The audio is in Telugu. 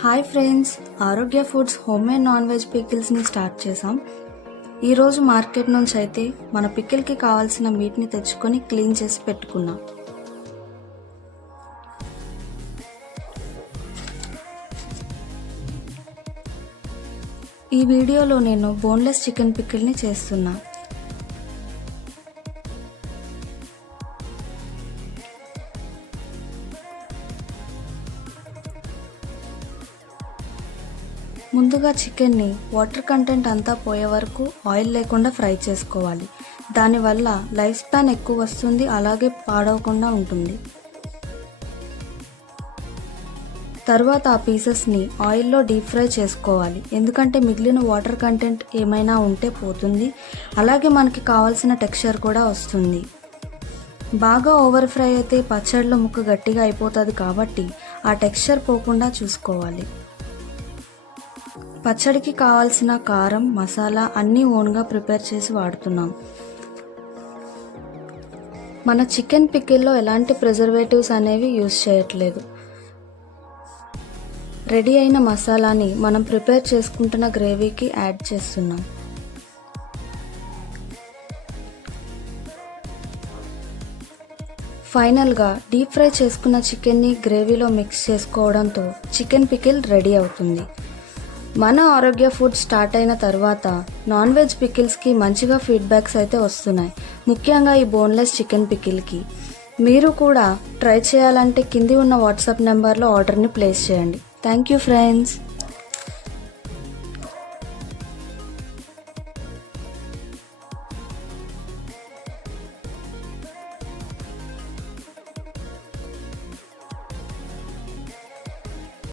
Hi friends, Arogya foods home made non veg పికిల్స్ని స్టార్ట్ చేసాం. ఈరోజు మార్కెట్ నుంచి అయితే మన పికిల్కి కావాల్సిన మీట్ని తెచ్చుకొని క్లీన్ చేసి పెట్టుకున్నాం. ఈ వీడియోలో నేను బోన్లెస్ చికెన్ పికిల్ని చేస్తున్నా. ముందుగా చికెన్ని వాటర్ కంటెంట్ అంతా పోయే వరకు ఆయిల్ లేకుండా ఫ్రై చేసుకోవాలి. దానివల్ల లైఫ్ స్పాన్ ఎక్కువ వస్తుంది, అలాగే పాడవకుండా ఉంటుంది. తర్వాత ఆ పీసెస్ని ఆయిల్లో డీప్ ఫ్రై చేసుకోవాలి, ఎందుకంటే మిగిలిన వాటర్ కంటెంట్ ఏమైనా ఉంటే పోతుంది, అలాగే మనకి కావాల్సిన టెక్స్చర్ కూడా వస్తుంది. బాగా ఓవర్ ఫ్రై అయితే పచ్చడిలో ముక్క గట్టిగా అయిపోతుంది, కాబట్టి ఆ టెక్స్చర్ పోకుండా చూసుకోవాలి. పచ్చడికి కావాల్సిన కారం, మసాలా అన్నీ ఓన్గా ప్రిపేర్ చేసి వాడుతున్నాం. మన చికెన్ పికిల్లో ఎలాంటి ప్రిజర్వేటివ్స్ అనేవి యూజ్ చేయట్లేదు. రెడీ అయిన మసాలాని మనం ప్రిపేర్ చేసుకుంటున్న గ్రేవీకి యాడ్ చేస్తున్నాం. ఫైనల్గా డీప్ ఫ్రై చేసుకున్న చికెన్ని గ్రేవీలో మిక్స్ చేసుకోవడంతో చికెన్ పికిల్ రెడీ అవుతుంది. మన ఆరోగ్య ఫుడ్ స్టార్ట్ అయిన తర్వాత నాన్ వెజ్ పికిల్స్కి మంచిగా ఫీడ్బ్యాక్స్ అయితే వస్తున్నాయి, ముఖ్యంగా ఈ బోన్లెస్ చికెన్ పికిల్కి. మీరు కూడా ట్రై చేయాలంటే కింది ఉన్న వాట్సాప్ నెంబర్లో ఆర్డర్ని ప్లేస్ చేయండి. Thank you friends.